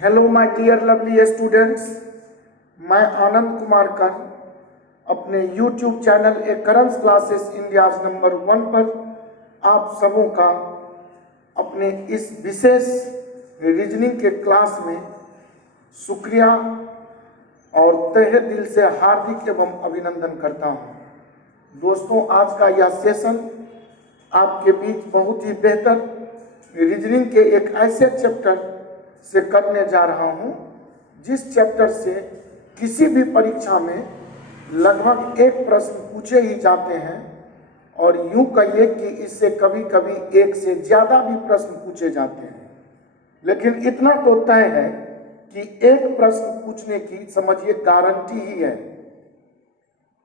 Hello my dear lovely students, मैं आनंद कुमार कर अपने यूट्यूब चैनल ए करंस क्लासेस इंडियाज नंबर 1 पर आप सबों का अपने इस विशेष रीजनिंग के क्लास में शुक्रिया और तहे दिल से हार्दिक एवं अभिनंदन करता हूँ। दोस्तों, आज का यह सेशन आपके बीच बहुत ही बेहतर रीजनिंग के एक ऐसे चैप्टर से करने जा रहा हूँ जिस चैप्टर से किसी भी परीक्षा में लगभग एक प्रश्न पूछे ही जाते हैं और यूं कहिए कि इससे कभी कभी एक से ज़्यादा भी प्रश्न पूछे जाते हैं। लेकिन इतना तो तय है कि एक प्रश्न पूछने की समझिए गारंटी ही है।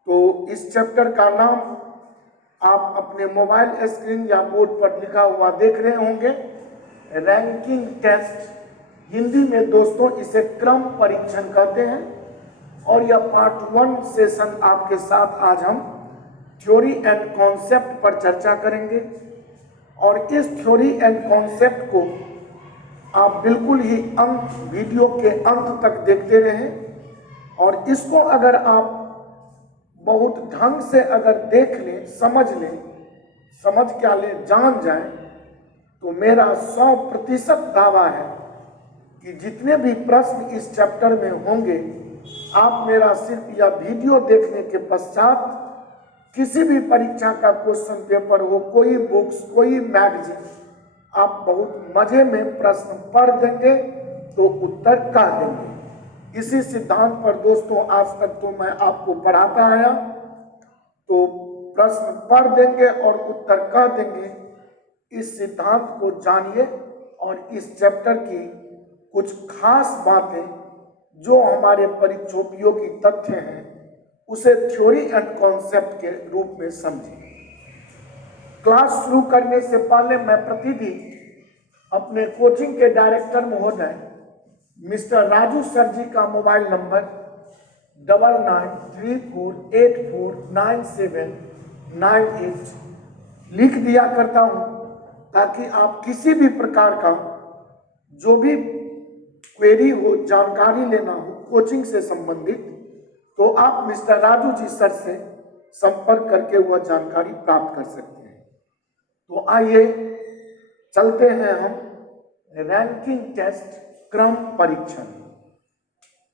तो इस चैप्टर का नाम आप अपने मोबाइल स्क्रीन या बोर्ड पर लिखा हुआ देख रहे होंगे, रैंकिंग टेस्ट। हिंदी में दोस्तों इसे क्रम परीक्षण कहते हैं। और यह पार्ट 1 सेशन आपके साथ आज हम थ्योरी एंड कॉन्सेप्ट पर चर्चा करेंगे। और इस थ्योरी एंड कॉन्सेप्ट को आप बिल्कुल ही वीडियो के अंत तक देखते रहें। और इसको अगर आप बहुत ढंग से अगर देख लें, समझ क्या लें, जान जाएं, तो मेरा 100% दावा है कि जितने भी प्रश्न इस चैप्टर में होंगे, आप मेरा सिर्फ यह वीडियो देखने के पश्चात किसी भी परीक्षा का क्वेश्चन पेपर हो, कोई बुक्स, कोई मैगजीन, आप बहुत मजे में प्रश्न पढ़ देंगे तो उत्तर कह देंगे। इसी सिद्धांत पर दोस्तों आज तक तो मैं आपको पढ़ाता आया। तो प्रश्न पढ़ देंगे और उत्तर कह देंगे, इस सिद्धांत को जानिए। और इस चैप्टर की कुछ खास बातें जो हमारे परीक्षोपयोगी तथ्य हैं, उसे थ्योरी एंड कॉन्सेप्ट के रूप में समझिए। क्लास शुरू करने से पहले मैं प्रतिदिन अपने कोचिंग के डायरेक्टर महोदय मिस्टर राजू सर जी का मोबाइल नंबर 9934849798 लिख दिया करता हूं, ताकि आप किसी भी प्रकार का जो भी क्वेरी हो, जानकारी लेना हो कोचिंग से संबंधित, तो आप मिस्टर राजू जी सर से संपर्क करके वह जानकारी प्राप्त कर सकते हैं। तो आइए चलते हैं हम रैंकिंग टेस्ट क्रम परीक्षण।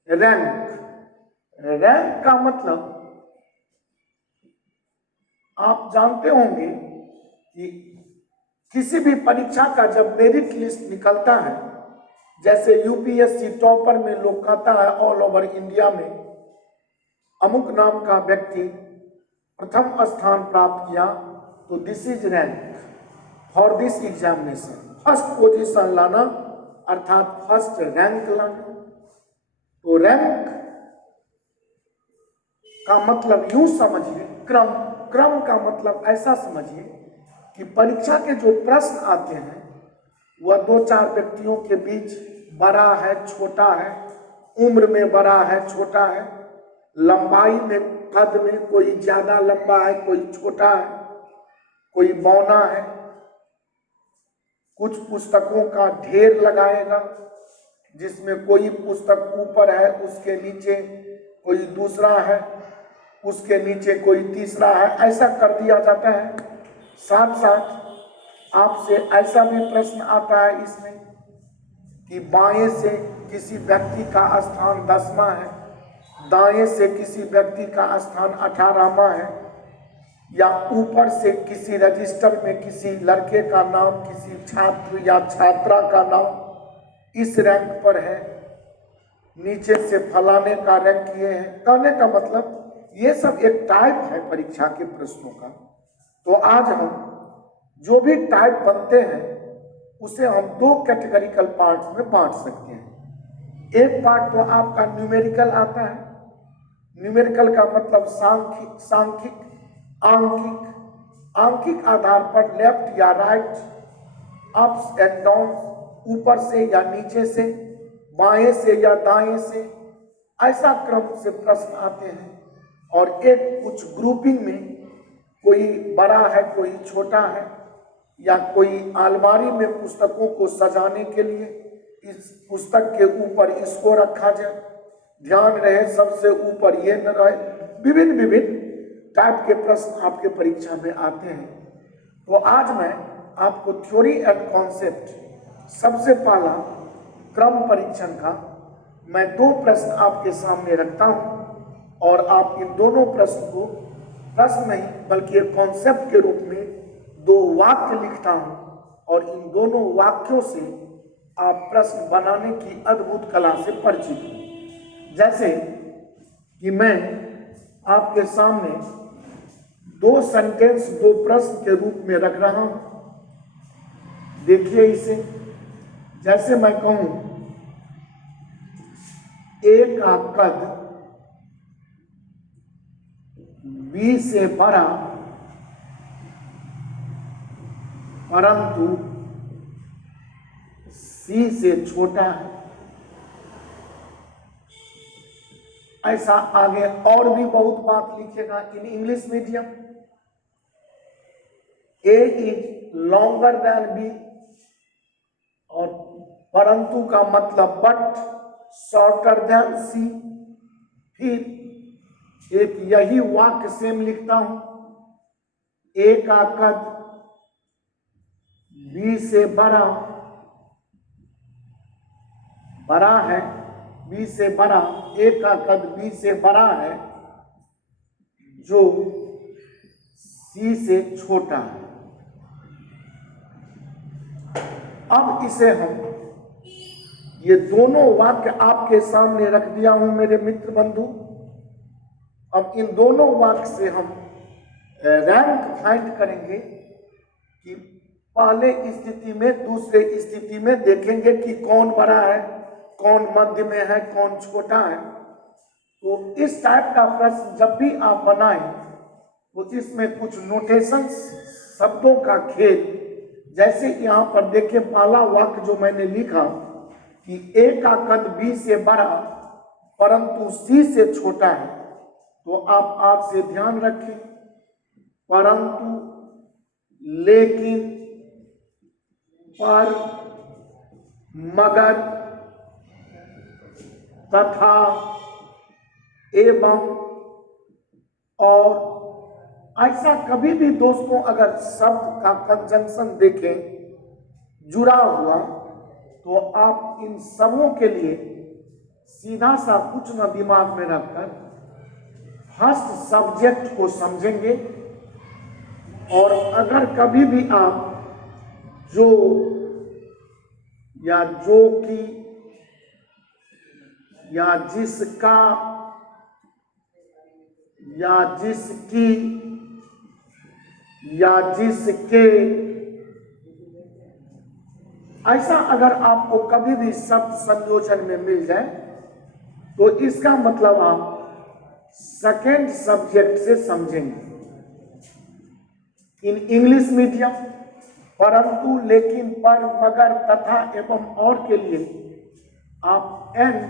रैंक का मतलब आप जानते होंगे कि किसी भी परीक्षा का जब मेरिट लिस्ट निकलता है, जैसे यूपीएससी टॉपर में लोग कहता है ऑल ओवर इंडिया में अमुक नाम का व्यक्ति प्रथम स्थान प्राप्त किया, तो this is rank for this examination. First position लाना अर्थात फर्स्ट रैंक लाना। तो रैंक का मतलब यूं समझिए, क्रम का मतलब ऐसा समझिए कि परीक्षा के जो प्रश्न आते हैं वह 2-4 व्यक्तियों के बीच बड़ा है, छोटा है, उम्र में बड़ा है, छोटा है, लंबाई में, कद में कोई ज्यादा लंबा है, कोई छोटा है, कोई बौना है। कुछ पुस्तकों का ढेर लगाएगा, जिसमें कोई पुस्तक ऊपर है, उसके नीचे कोई दूसरा है, उसके नीचे कोई तीसरा है, ऐसा कर दिया जाता है। साथ साथ आपसे ऐसा भी प्रश्न आता है इसमें कि बाएं से किसी व्यक्ति का स्थान 10वां है, दाएं से किसी व्यक्ति का स्थान 18वां है, या ऊपर से किसी रजिस्टर में किसी लड़के का नाम, किसी छात्र या छात्रा का नाम इस रैंक पर है, नीचे से फलाने का रैंक ये है। कहने का मतलब ये सब एक टाइप है परीक्षा के प्रश्नों का। तो आज हम जो भी टाइप बनते हैं उसे हम 2 कैटेगरिकल पार्ट्स में बांट सकते हैं। एक पार्ट तो आपका न्यूमेरिकल आता है। न्यूमेरिकल का मतलब सांख्यिक, आंकिक आधार पर लेफ्ट या राइट, अप्स एंड डाउन, ऊपर से या नीचे से, बाएं से या दाएं से, ऐसा क्रम से प्रश्न आते हैं। और एक कुछ ग्रुपिंग में कोई बड़ा है, कोई छोटा है, या कोई अलमारी में पुस्तकों को सजाने के लिए इस पुस्तक के ऊपर इसको रखा जाए, ध्यान रहे सबसे ऊपर ये न रहे। विभिन्न विभिन्न टाइप के प्रश्न आपके परीक्षा में आते हैं। तो आज मैं आपको थ्योरी एंड कॉन्सेप्ट सबसे पहला क्रम परीक्षण का मैं 2 प्रश्न आपके सामने रखता हूं और आप इन दोनों प्रश्न को प्रश्न नहीं बल्कि एक कॉन्सेप्ट के रूप में 2 वाक्य लिखता हूं और इन दोनों वाक्यों से आप प्रश्न बनाने की अद्भुत कला से परिचित हो। जैसे कि मैं आपके सामने 2 सेंटेंस 2 प्रश्न के रूप में रख रहा हूं। देखिए इसे, जैसे मैं कहूं A का कद B से बड़ा परंतु C से छोटा है। ऐसा आगे और भी बहुत बात लिखेगा in English medium. A is longer than B और परंतु का मतलब बट शॉर्टर देन C। फिर एक यही वाक्य सेम लिखता हूं, A का कद B से बड़ा है, B से बड़ा, A का कद B से बड़ा है जो C से छोटा है। अब इसे हम ये दोनों वाक्य आपके सामने रख दिया हूं मेरे मित्र बंधु। अब इन दोनों वाक्य से हम रैंक फाइंड करेंगे कि पहले स्थिति में दूसरे स्थिति में देखेंगे कि कौन बड़ा है, कौन मध्य में है, कौन छोटा है। तो इस टाइप का प्रश्न जब भी आप बनाएं तो इसमें कुछ नोटेशंस, शब्दों का खेल, जैसे यहाँ पर देखिए पहला वाक्य जो मैंने लिखा कि A का कद B से बड़ा परंतु C से छोटा है। तो आप आज से ध्यान रखें, परंतु, लेकिन, पर, मगर, तथा, एवं और। ऐसा कभी भी दोस्तों अगर शब्द का कंजंक्शन देखें जुड़ा हुआ तो आप इन सबों के लिए सीधा सा कुछ न दिमाग में रखकर फर्स्ट सब्जेक्ट को समझेंगे। और अगर कभी भी आप जो या जो कि या जिसका या जिसकी या जिसके, ऐसा अगर आपको कभी भी शब्द संयोजन में मिल जाए तो इसका मतलब आप सेकेंड सब्जेक्ट से समझेंगे। इन इंग्लिश मीडियम परंतु, लेकिन, पर, मगर, तथा एवं और के लिए आप एंड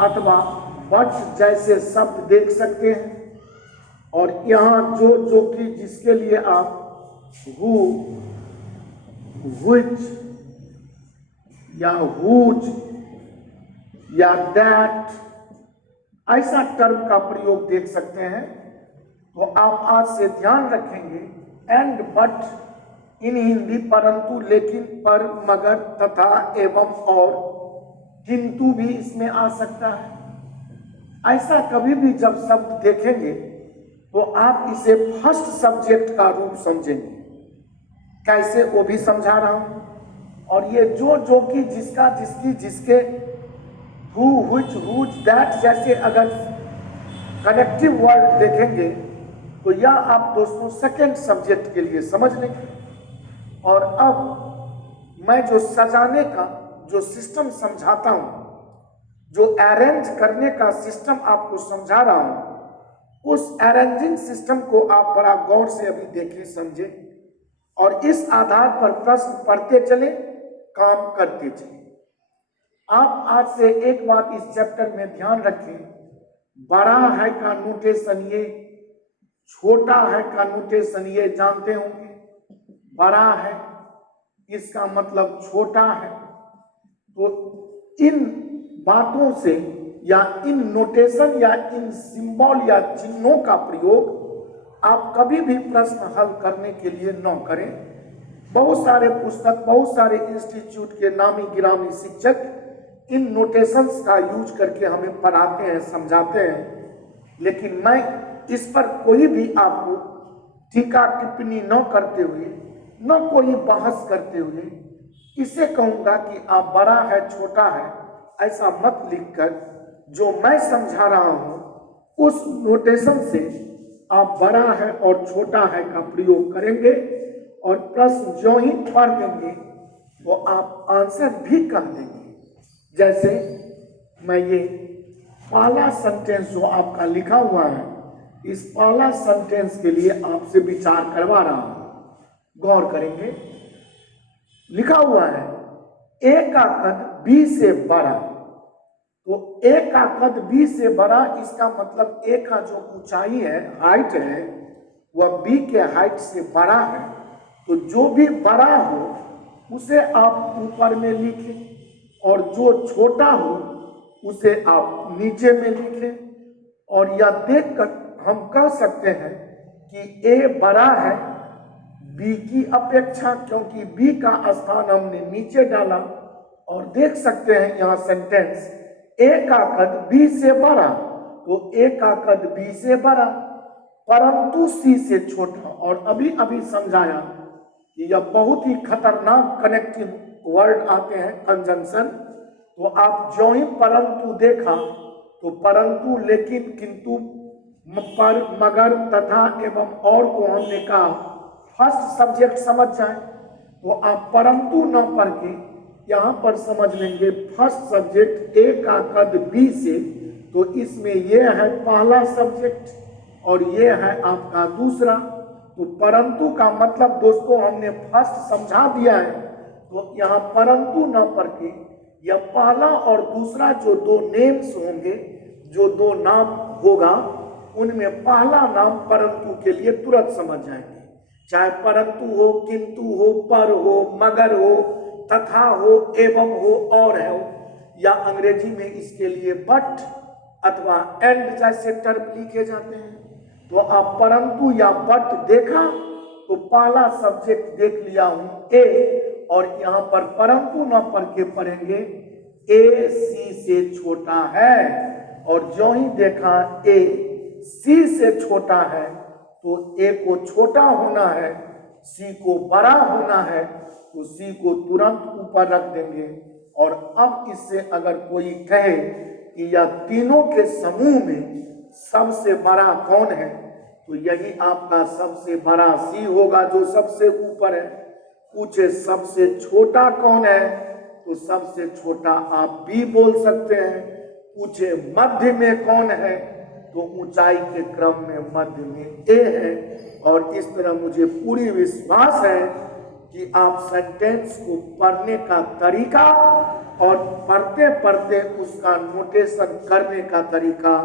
अथवा बट जैसे शब्द देख सकते हैं। और यहाँ जो कि जिसके लिए आप हु, व्हिच या हुज या दैट ऐसा टर्म का प्रयोग देख सकते हैं। तो आप आज से ध्यान रखेंगे एंड बट इन हिंदी परंतु, लेकिन, पर, मगर, तथा एवं और किंतु भी इसमें आ सकता है। ऐसा कभी भी जब शब्द देखेंगे तो आप इसे फर्स्ट सब्जेक्ट का रूप समझेंगे। कैसे वो भी समझा रहा हूं। और ये जो कि, जिसका, जिसकी, जिसके, हु, व्हिच, हुज, दैट जैसे अगर कनेक्टिव वर्ड देखेंगे तो यह आप दोस्तों सेकेंड सब्जेक्ट के लिए समझ लेंगे। और अब मैं जो सजाने का जो सिस्टम समझाता हूं, जो अरेंज करने का सिस्टम आपको समझा रहा हूं, उस अरेंजिंग सिस्टम को आप बड़ा गौर से अभी देखें, समझें और इस आधार पर प्रश्न पढ़ते चले, काम करते चले। आप आज से एक बात इस चैप्टर में ध्यान रखें, बड़ा है का नोटेशन ये, छोटा है का नोटेशन ये जानते होंगे। बड़ा है इसका मतलब छोटा है, तो इन बातों से या इन नोटेशन या इन सिंबल या चिन्हों का प्रयोग आप कभी भी प्रश्न हल करने के लिए न करें। बहुत सारे पुस्तक, बहुत सारे इंस्टीट्यूट के नामी गिरामी शिक्षक इन नोटेशंस का यूज करके हमें पढ़ाते हैं, समझाते हैं, लेकिन मैं इस पर कोई भी आपको टीका टिप्पणी न करते हुए, न कोई बहस करते हुए इसे कहूँगा कि आप बड़ा है छोटा है ऐसा मत लिखकर जो मैं समझा रहा हूँ उस नोटेशन से आप बड़ा है और छोटा है का प्रयोग करेंगे और प्रश्न जो ही पढ़ देंगे वो आप आंसर भी कह देंगे। जैसे मैं ये पहला सेंटेंस जो आपका लिखा हुआ है, इस पहला सेंटेंस के लिए आपसे विचार करवा रहा हूं, गौर करेंगे। लिखा हुआ है ए का कद बी से बड़ा, तो ए का कद बी से बड़ा, इसका मतलब ए का जो ऊंचाई है, हाइट है, वह बी के हाइट से बड़ा है। तो जो भी बड़ा हो उसे आप ऊपर में लिखें और जो छोटा हो उसे आप नीचे में लिखें। और यह देखकर हम कह सकते हैं कि ए बड़ा है बी की अपेक्षा, क्योंकि बी का स्थान हमने नीचे डाला। और देख सकते हैं यहाँ सेंटेंस, ए का कद बी से बड़ा, तो ए का कद बी से बड़ा परंतु सी से छोटा। और अभी अभी समझाया कि यह बहुत ही खतरनाक कनेक्टिव वर्ड आते हैं, कंजंक्शन। तो आप जो ही परंतु देखा तो परंतु, लेकिन, किंतु, पर, मगर, तथा एवं और को हमने कहा फर्स्ट सब्जेक्ट समझ जाए, तो आप परंतु न पढ़ के यहाँ पर समझ लेंगे फर्स्ट सब्जेक्ट ए का कद बी से, तो इसमें यह है पहला सब्जेक्ट और ये है आपका दूसरा। तो परंतु का मतलब दोस्तों हमने फर्स्ट समझा दिया है, तो यहाँ परंतु न पढ़ के यह पहला और दूसरा जो दो नेम्स होंगे, जो दो नाम होगा, उनमें पहला नाम परंतु के लिए तुरंत समझ जाएंगे। चाहे परंतु हो, किंतु हो, पर हो, मगर हो, तथा हो, एवं हो, और है हो, या अंग्रेजी में इसके लिए बट अथवा एंड जैसे टर्म लिखे जाते हैं। तो आप परंतु या बट देखा तो पहला सब्जेक्ट देख लिया हूं ए, और यहाँ पर परंतु न पढ़ के पढ़ेंगे ए सी से छोटा है। और जो ही देखा ए सी से छोटा है, तो ए को छोटा होना है, सी को बड़ा होना है, तो सी को तुरंत ऊपर रख देंगे। और अब इससे अगर कोई कहे कि यह तीनों के समूह में सबसे बड़ा कौन है, तो यही आपका सबसे बड़ा सी होगा जो सबसे ऊपर है। पूछे सबसे छोटा कौन है, तो सबसे छोटा आप बी बोल सकते हैं। पूछे मध्य में कौन है, तो ऊंचाई के क्रम में मध्य में ए है। और इस तरह मुझे पूरी विश्वास है कि आप सेंटेंस को पढ़ने का तरीका और पढ़ते पढ़ते उसका नोटेशन करने का तरीका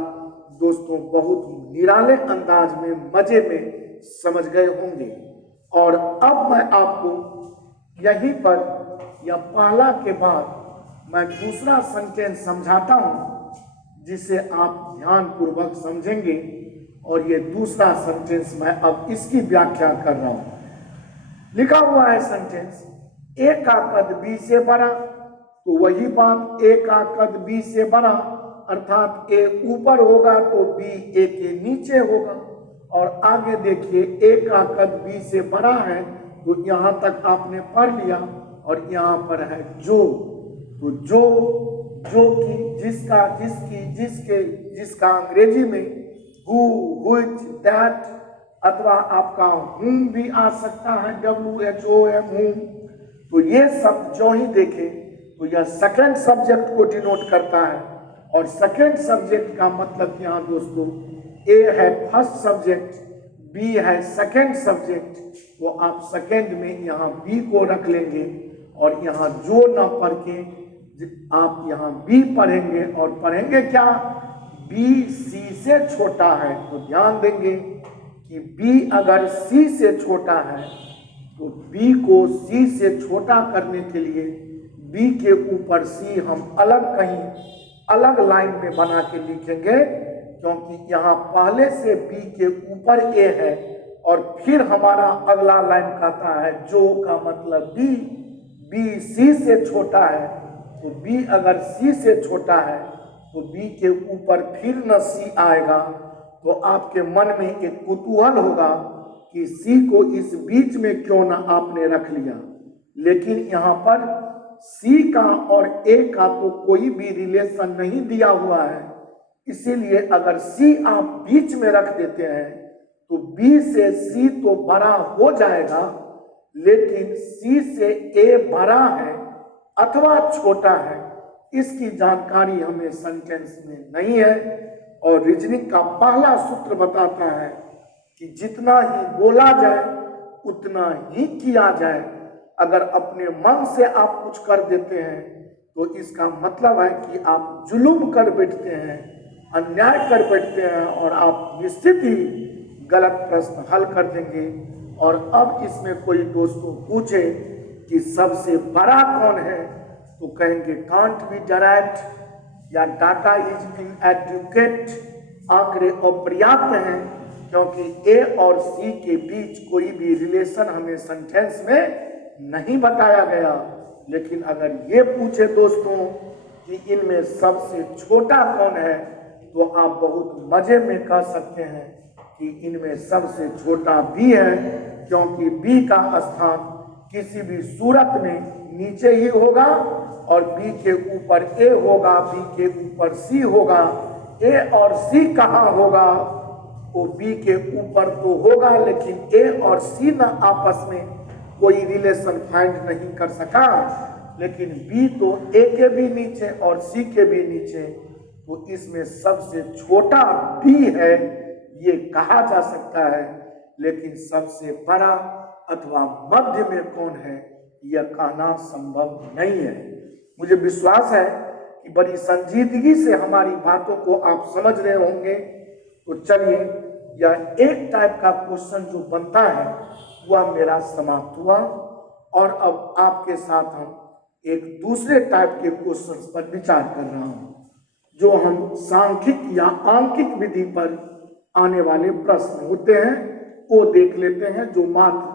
दोस्तों बहुत निराले अंदाज में, मजे में समझ गए होंगे। और अब मैं आपको यहीं पर या पहला के बाद मैं दूसरा सेंटेंस समझाता हूं, जिसे आप ध्यान पूर्वक समझेंगे। और ये दूसरा सेंटेंस मैं अब इसकी व्याख्या कर रहा हूं। लिखा हुआ है सेंटेंस, ए का कद बी से बड़ा, तो वही बात, ए का कद बी से बड़ा अर्थात ए ऊपर होगा तो बी ए के नीचे होगा। और आगे देखिए ए का कद बी से बड़ा है, तो यहाँ तक आपने पढ़ लिया। और यहाँ पर है जो, तो जो की, जिसका, जिसकी, जिसके, जिसका अंग्रेजी में हु, व्हिच, दैट, अथवा आपका whom भी आ सकता है, WHOM, whom। तो ये शब्द जो ही देखे तो यह सेकंड सब्जेक्ट को डिनोट करता है। और सेकंड सब्जेक्ट का मतलब यहाँ दोस्तों ए है फर्स्ट सब्जेक्ट, बी है सेकंड सब्जेक्ट, तो आप सेकंड में यहाँ बी को रख लेंगे। और यहाँ जो ना पढ़ के आप यहाँ बी पढ़ेंगे। और पढ़ेंगे क्या, बी सी से छोटा है, तो ध्यान देंगे कि बी अगर सी से छोटा है, तो बी को सी से छोटा करने के लिए बी के ऊपर सी हम अलग कहीं अलग लाइन में बना के लिखेंगे, क्योंकि यहाँ पहले से बी के ऊपर ए है और फिर हमारा अगला लाइन कहता है जो का मतलब बी, बी सी से छोटा है, तो बी अगर सी से छोटा है तो बी के ऊपर फिर न सी आएगा, तो आपके मन में एक कुतूहल होगा कि सी को इस बीच में क्यों ना आपने रख लिया। लेकिन यहाँ पर सी का और ए का तो कोई भी रिलेशन नहीं दिया हुआ है, इसीलिए अगर सी आप बीच में रख देते हैं तो बी से सी तो बड़ा हो जाएगा, लेकिन सी से ए बड़ा है अथवा छोटा है, इसकी जानकारी हमें सेंटेंस में नहीं है। और रीजनिंग का पहला सूत्र बताता है कि जितना ही बोला जाए उतना ही किया जाए। अगर अपने मन से आप कुछ कर देते हैं तो इसका मतलब है कि आप जुल्म कर बैठते हैं, अन्याय कर बैठते हैं और आप निश्चित ही गलत प्रश्न हल कर देंगे। और अब इसमें कोई दोस्तों पूछे कि सबसे बड़ा कौन है, तो कहेंगे कांट बी डायरेक्ट या डाटा इज इनएडुकेट, आंकड़े अपर्याप्त हैं, क्योंकि ए और सी के बीच कोई भी रिलेशन हमें सेंटेंस में नहीं बताया गया। लेकिन अगर ये पूछे दोस्तों कि इनमें सबसे छोटा कौन है, तो आप बहुत मजे में कह सकते हैं कि इनमें सबसे छोटा बी है, क्योंकि बी का स्थान किसी भी सूरत में नीचे ही होगा और बी के ऊपर ए होगा, बी के ऊपर सी होगा। ए और सी कहाँ होगा, वो बी के ऊपर तो होगा, लेकिन ए और सी ना आपस में कोई रिलेशन फाइंड नहीं कर सका, लेकिन बी तो ए के भी नीचे और सी के भी नीचे, तो इसमें सबसे छोटा बी है ये कहा जा सकता है। लेकिन सबसे बड़ा अथवा मध्य में कौन है यह कहना संभव नहीं है। मुझे विश्वास है कि बड़ी संजीदगी से हमारी बातों को आप समझ रहे होंगे। तो चलिए, यह एक टाइप का क्वेश्चन जो बनता है वह मेरा समाप्त हुआ, और अब आपके साथ हम एक दूसरे टाइप के क्वेश्चन पर विचार कर रहा हूं, जो हम सांख्यिक या आंकिक विधि पर आने वाले प्रश्न होते हैं वो देख लेते हैं। जो मात्र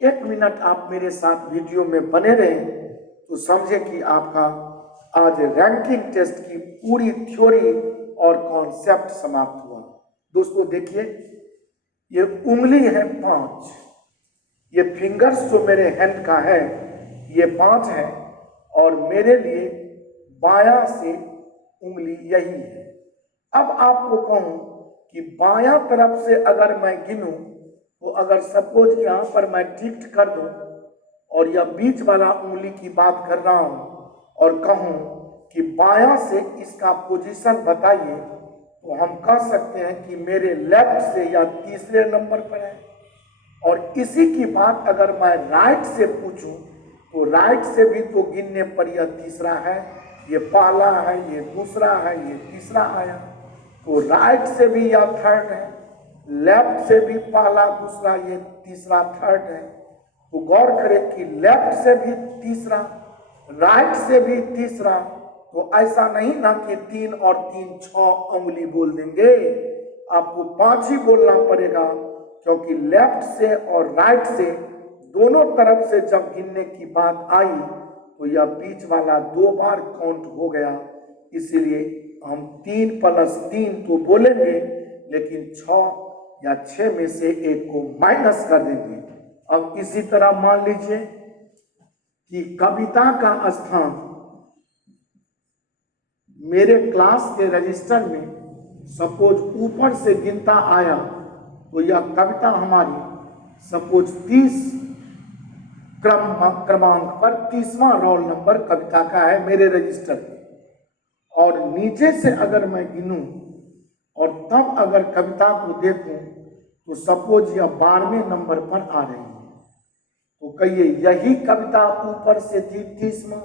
1 मिनट आप मेरे साथ वीडियो में बने रहें तो समझे कि आपका आज रैंकिंग टेस्ट की पूरी थ्योरी और कॉन्सेप्ट समाप्त हुआ। दोस्तों देखिए, ये उंगली है 5, ये फिंगर्स जो मेरे हैंड का है ये 5 है, और मेरे लिए बायां से उंगली यही है। अब आपको कहूं कि बायां तरफ से अगर मैं गिनूं तो अगर सपोज यहां पर मैं टिक कर दूं और यह बीच वाला उंगली की बात कर रहा हूं और कहूं कि बायां से इसका पोजीशन बताइए, तो हम कह सकते हैं कि मेरे लेफ्ट से यह तीसरे नंबर पर है। और इसी की बात अगर मैं राइट से पूछूं तो राइट से भी तो गिनने पर यह तीसरा है, ये पहला है, ये दूसरा है, ये तीसरा आया, तो राइट से भी यह थर्ड है, लेफ्ट से भी पहला दूसरा ये तीसरा थर्ड है। तो गौर करें कि लेफ्ट से भी तीसरा, राइट से भी तीसरा, तो ऐसा नहीं ना कि 3 और 3 6 उंगली बोल देंगे, आपको 5 ही बोलना पड़ेगा, क्योंकि लेफ्ट से और राइट से दोनों तरफ से जब गिनने की बात आई तो यह बीच वाला 2 बार काउंट हो गया। इसीलिए हम 3 + 3 तो बोलेंगे, लेकिन 6 या 6 में से एक को माइनस कर देंगे। अब इसी तरह मान लीजिए कि कविता का स्थान मेरे क्लास के रजिस्टर में सपोज ऊपर से गिनता आया तो यह कविता हमारी सपोज 30 क्रमांक पर 30वां रोल नंबर कविता का है मेरे रजिस्टर में, और नीचे से अगर मैं गिनूं और तब अगर कविता को देखूं तो सपोज यह 12वें नंबर पर आ रही है, तो कहिए यही कविता ऊपर से थी 30वां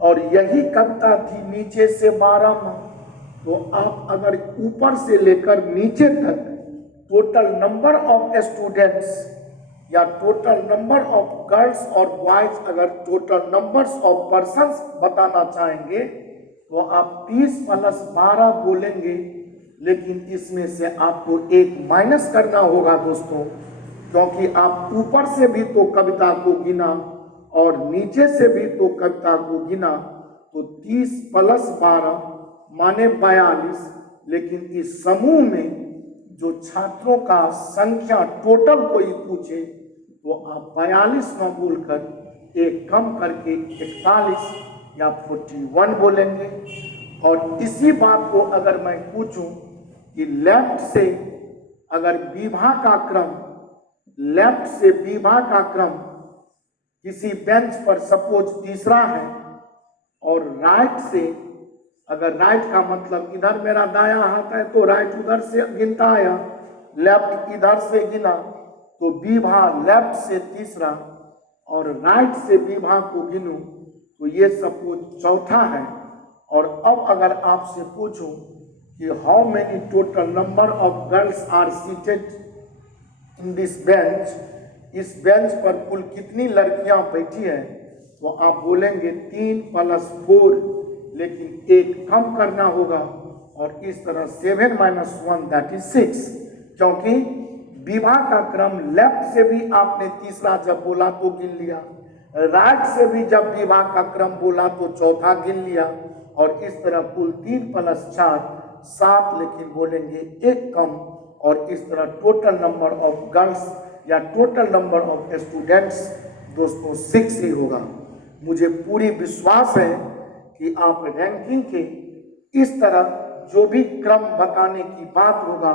और यही कविता थी नीचे से 12वां। तो आप अगर ऊपर से लेकर नीचे तक टोटल नंबर ऑफ स्टूडेंट्स या टोटल नंबर ऑफ गर्ल्स और बॉयज अगर टोटल नंबर्स ऑफ पर्सन्स बताना चाहेंगे तो आप 30 + 12 बोलेंगे, लेकिन इसमें से आपको एक माइनस करना होगा दोस्तों, क्योंकि आप ऊपर से भी तो कविता को गिना और नीचे से भी तो कविता को गिना, तो 30 + 12 माने 42। लेकिन इस समूह में जो छात्रों का संख्या टोटल कोई पूछे तो आप 42 न बोलकर एक कम करके 41 या 41 बोलेंगे। और इसी बात को अगर मैं पूछूं कि लेफ्ट से अगर विवाह का क्रम, लेफ्ट से विवाह का क्रम किसी बेंच पर सपोज तीसरा है और राइट से, अगर राइट का मतलब इधर मेरा दायां हाथ है तो राइट उधर से गिनता आया, लेफ्ट इधर से गिना तो विवाह लेफ्ट से तीसरा और राइट से विवाह को गिनूं तो ये सपोज चौथा है। और अब अगर आपसे पूछूं कि how many total number of girls are seated in this bench, इस बेंच पर कुल कितनी लड़कियां बैठी हैं, तो आप बोलेंगे 3 + 4, लेकिन एक कम करना होगा और इस तरह 7 - 1 दैट इज 6, क्योंकि विवाह का क्रम लेफ्ट से भी आपने तीसरा जब बोला तो गिन लिया, राइट से भी जब विवाह का क्रम बोला तो चौथा गिन लिया, और इस तरह कुल 3 + 4 7, लेकिन बोलेंगे एक कम, और इस तरह टोटल नंबर ऑफ गर्ल्स या टोटल नंबर ऑफ स्टूडेंट्स दोस्तों 6 ही होगा। मुझे पूरी विश्वास है कि आप रैंकिंग के इस तरह जो भी क्रम बताने की बात होगा,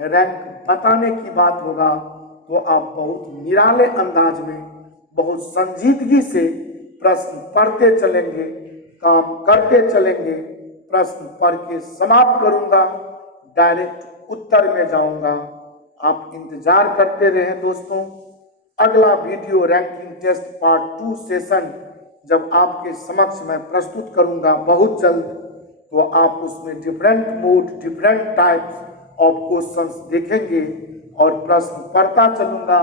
रैंक बताने की बात होगा, तो आप बहुत निराले अंदाज में, बहुत संजीदगी से प्रश्न पढ़ते चलेंगे, काम करते चलेंगे। प्रश्न पढ़ के समाप्त करूंगा, डायरेक्ट उत्तर में जाऊंगा। आप इंतजार करते रहें दोस्तों। अगला video ranking test part 2 session जब आपके समक्ष मैं प्रस्तुत करूंगा बहुत जल्द, तो आप उसमें different mode, different types of questions देखेंगे और प्रश्न पढ़ता चलूंगा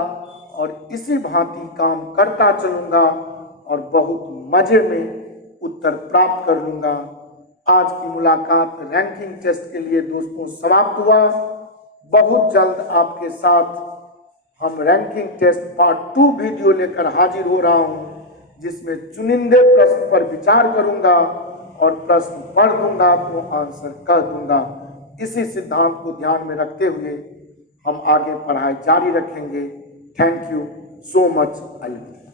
और इसी भांति काम करता चलूंगा और बहुत मजे में उत्तर प्राप्त कर लूंगा। आज की मुलाकात रैंकिंग टेस्ट के लिए दोस्तों समाप्त हुआ। बहुत जल्द आपके साथ हम रैंकिंग टेस्ट पार्ट 2 वीडियो लेकर हाजिर हो रहा हूं, जिसमें चुनिंदे प्रश्न पर विचार करूंगा और प्रश्न पढ़ दूंगा तो आंसर कर दूंगा। इसी सिद्धांत को ध्यान में रखते हुए हम आगे पढ़ाई जारी रखेंगे। Thank you so much. अलविदा।